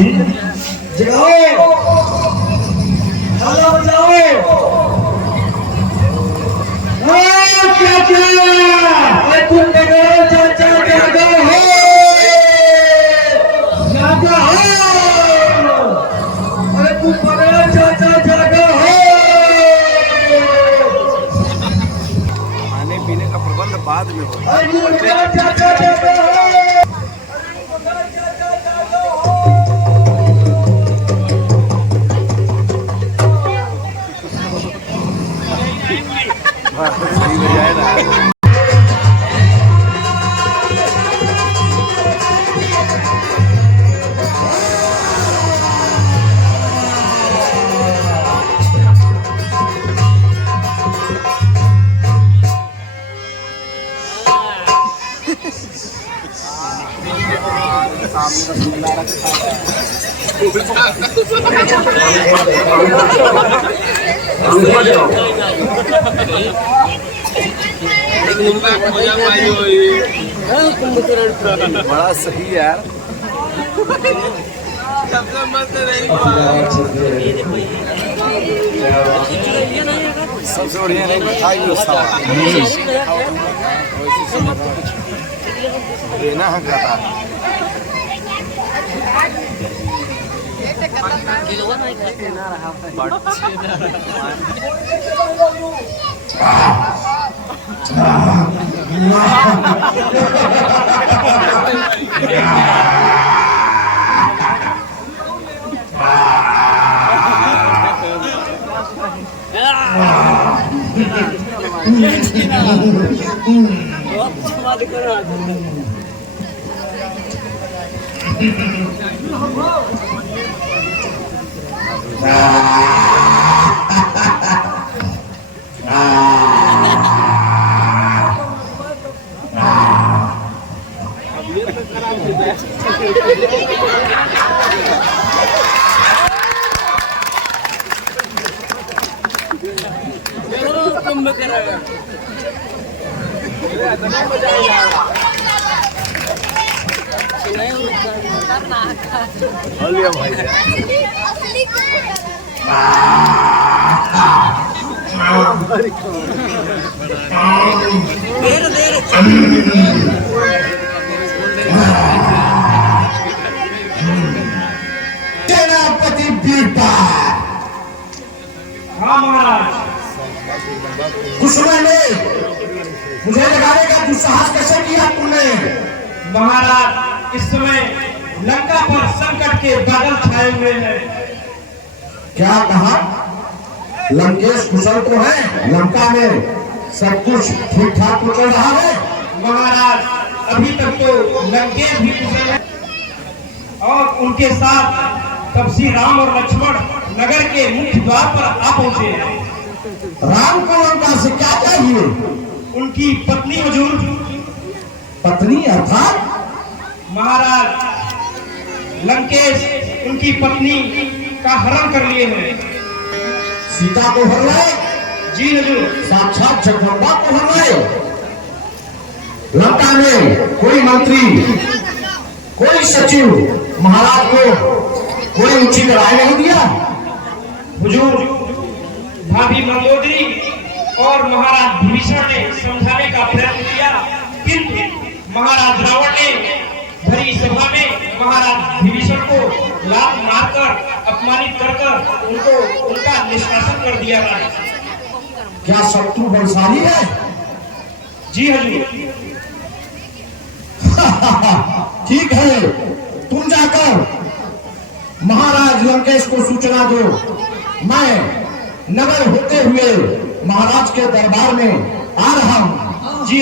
जगाओ, हाला बजाओ। क्या क्या? अरे तुम जगाओ, चाचा जगाओ हो, जागा हो। अरे तुम बड़ा चाचा जागा हो। खाने पीने का प्रबंध बाद में होगा। अरे तुम बड़ा चाचा जागा हो। सही हो जाए ना। बड़ा सही यार, सबसे मस्त सबसे बढ़िया नहीं बताई देना है कहता सेनापति बीरबल। हाँ महाराज, उस समय में मुझे लगाने का दुस्साहस कैसे किया तुमने? महाराज, इस समय लंका पर संकट के बादल छाए हुए हैं। क्या कहा? लंकेश कुशल तो है, लंका में सब कुछ ठीक ठाक चल रहा है? महाराज, अभी तक तो लंकेश भी कुशल है और उनके साथ तब श्री राम और लक्ष्मण नगर के मुख्य द्वार पर आ पहुंचे हैं। राम को लंका से क्या चाहिए? उनकी पत्नी हुजूर। पत्नी अर्थात? महाराज, लंकेश उनकी पत्नी का हरण कर लिए हैं। सीता को हर लाए? जी हुजूर। साक्षात जगदम्बा को हर लाए? लंका में कोई मंत्री, कोई सचिव महाराज को कोई उचित राय नहीं दिया? हुजूर, भाभी मंदोदरी और महाराज विभीषण ने समझाने का प्रयत्न किया, किंतु महाराज रावण ने भरी सभा में महाराज विभीषण को लात मारकर अपमानित कर उनको उनका निष्कासन कर दिया था। क्या शत्रु बलशाली है? जी हुजूर। ठीक है, तुम जाकर महाराज लंकेश को सूचना दो। मैं नगर होते हुए महाराज के दरबार में आ रहा हूँ। जी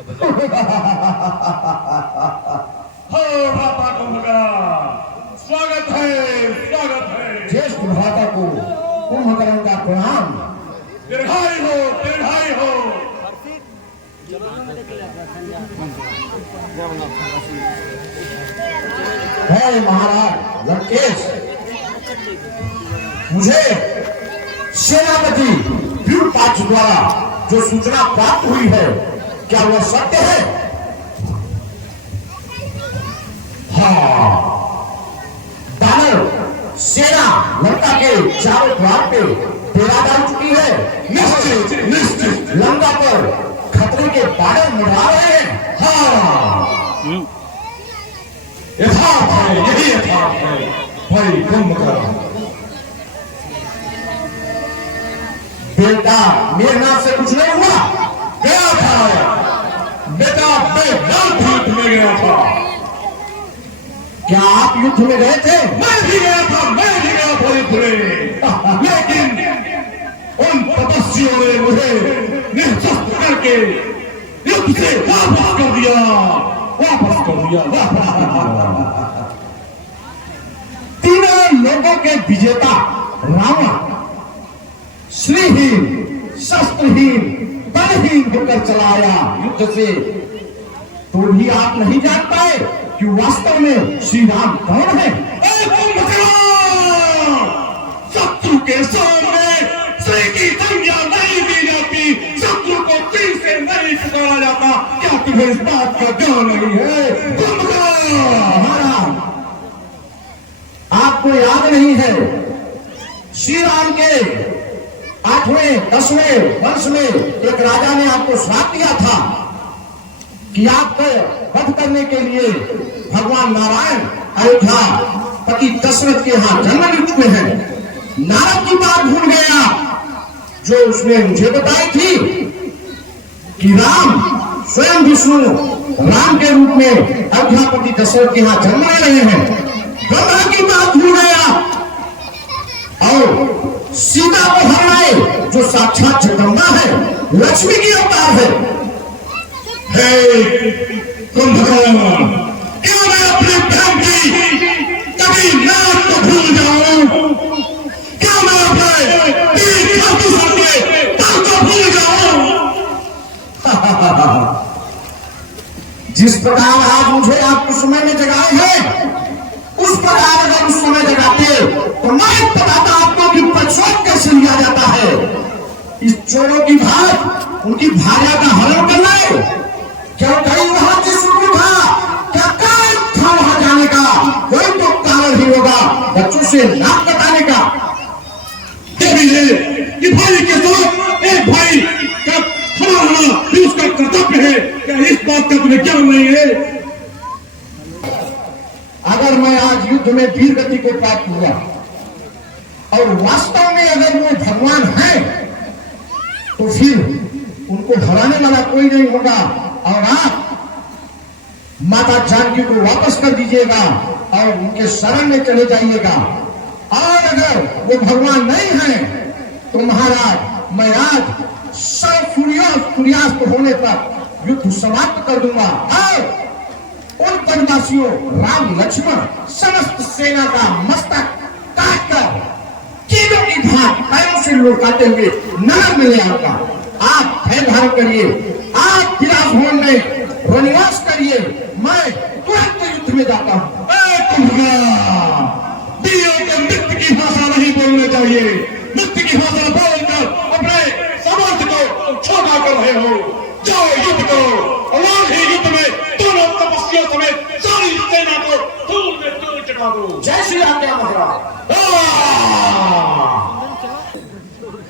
हो बाबा कुंभकर्ण, स्वागत है ज्येष्ठ भ्राता को कुंभकर्ण का प्रणाम। दीर्घायु हो। है महाराज लंकेश, मुझे सेनापति विरूपाक्ष द्वारा जो सूचना प्राप्त हुई है, क्या वह सत्य है? हाँ, दानव सेना लंका के चारों द्वार पे डेरा डाल चुकी है। निश्चित लंका पर खतरे के बादल मंडरा रहे हैं। हाँ, यथार्थ है, यही यथार्थ है भाई कुंभकर्ण। बेटा मेघनाथ से कुछ नहीं हुआ? गया था बेटा, मैं युद्ध में गया था। क्या आप युद्ध में गए थे? मैं भी गया था युद्ध में। लेकिन उन तपस्वियों ने मुझे निःशस्त्र करके युद्ध से वापस कर दिया। तीनों लोगों के विजेता रावण श्रीहीन, शस्त्रहीन, बलहीन होकर चलाया युद्ध से। तो भी आप नहीं जान पाए कि वास्तव में श्री राम कौन है? शत्रु के सामने श्री की संज्ञा नहीं दी जाती, शत्रु को तीर से नहीं पुकारा जाता। क्या तुम्हें इस बात का ज्ञान नहीं है? महाराज, आपको याद नहीं है श्री राम के 8वें 10वें वर्ष में एक राजा ने आपको श्राप दिया था कि आपको वध करने के लिए भगवान नारायण अयोध्या पति दशरथ के यहाँ जन्म ले चुके हैं। नारद की बात भूल गया जो उसने मुझे बताई थी कि राम स्वयं विष्णु राम के रूप में अयोध्या पति दशरथ के यहाँ जन्म ले रहे हैं। ब्रह्मा की बात भूल गया और सीता को हराए जो साक्षात जगदम्बा है, लक्ष्मी की अवतार है। कुंभकर्ण, क्या मैं अपने बहन की कभी नाम को भूल जाऊं? क्या मैं अपने तीर खातू के दल को भूल जाऊं? जिस प्रकार आज मुझे आप उस समय में जगाए हैं, उस प्रकार अगर उस समय जगाते तो मैं बताता आपको कि प्रतिशोध कैसे लिया जाता है। इस चोरों की भाग उनकी भार्या का हरण करना है। क्या कहीं वहां जिसको था, क्या कारण था वहां जाने का? कोई तो कारण ही होगा बच्चों से नाक कटाने का। कि भाई के साथ एक भाई का खड़ा रहना भी उसका कर्तव्य है। क्या इस बात का तुम्हें ज्ञान नहीं है? अगर मैं आज युद्ध में वीर गति को प्राप्त हुआ और वास्तव में अगर वो भगवान है तो फिर उनको हराने वाला कोई नहीं होगा और आप माता जानकी को वापस कर दीजिएगा और उनके शरण में चले जाइएगा। और अगर वो भगवान नहीं है तो महाराज मैं आज सूर्यास्त होने तक युद्ध समाप्त कर दूंगा और उन वनवासियों राम लक्ष्मण समस्त सेना का मस्तक काटकर कीड़ों की भांति पैरों से लुढ़काते हुए नगर में ले आऊंगा। आप भय धारण करिए, आप विराजमान में वनवास करिए, मैं तुरंत युद्ध में जाता हूँ। मृत्यु की भाषा नहीं बोलनी चाहिए। मृत्यु की भाषा बोलकर अपने समर्थ को छोटा कर रहे हो। जाओ युद्ध करो और ही युद्ध में दोनों तपस्वियों समेत सारी सेना को धूल में धूल चढ़ा दो। जय श्री राम महाराज।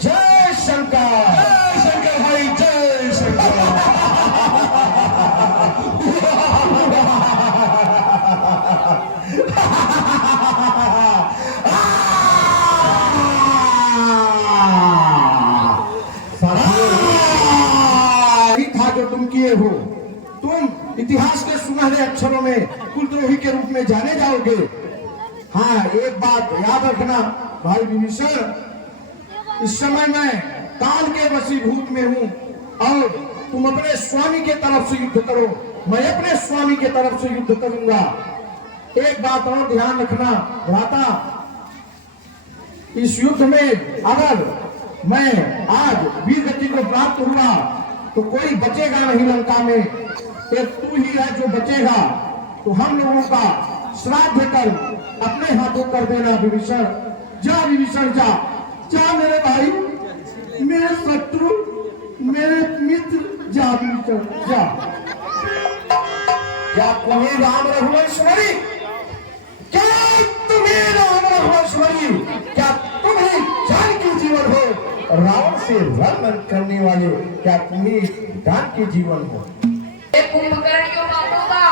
जय शंकर भाई, जय शंकर। था जो तुम किए हो, तुम इतिहास के सुनहरे अक्षरों में कुलद्रोही के रूप में जाने जाओगे। हाँ, एक बात याद रखना भाई विभीषण, इस समय मैं काल के वशीभूत में हूँ और तुम अपने स्वामी के तरफ से युद्ध करो, मैं अपने स्वामी के तरफ से युद्ध करूंगा। एक बात और ध्यान रखना भ्राता, इस युद्ध में अगर मैं आज वीर गति को प्राप्त हुआ तो कोई बचेगा नहीं लंका में, एक तू ही है जो बचेगा। तो हम लोगों का श्राद्ध कर अपने हाथों कर देना विभीषण। जा विभीषण जा, जा मेरे भाई, मेरे शत्रु, मेरे मित्र, जा विभीषण जा। क्या तुम्हें राम रघुवंशवरी, क्या तुम्हें राम रघुवंशवरी, क्या तुम्हें जानकी जीवन हो, रावण से रण करने वाले क्या तुम्हें जानकी जीवन हो। कुंभकर्णियों बातों का,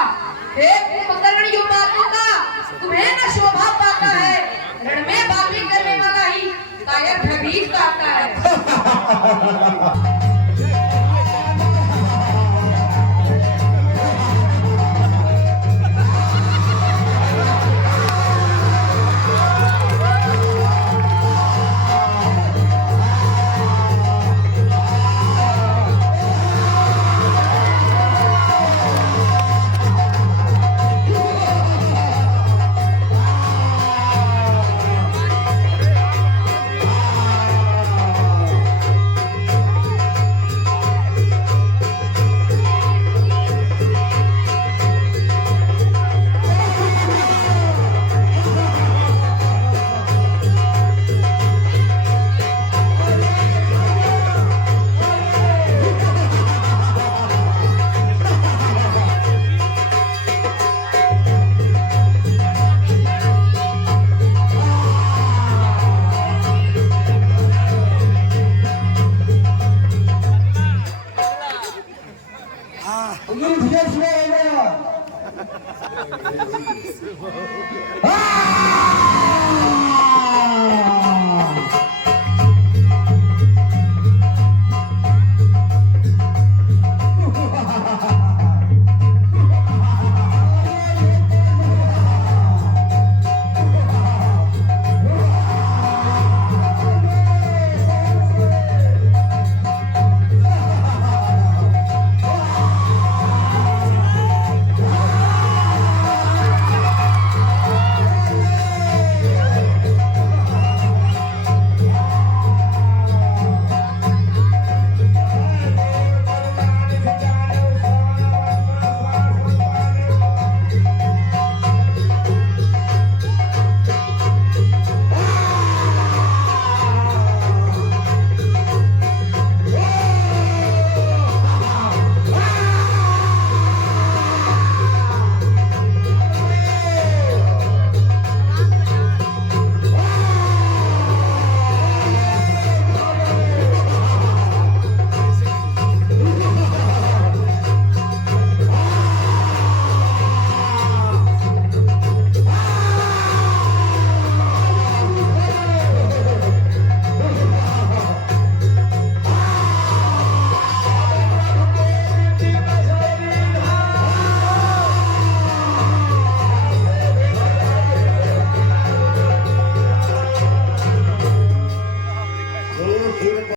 कुंभकर्णियों बातों का तुम्हें न शोभा पाता है, रण में बातें करने वाला ही कायर भयभीत आता है।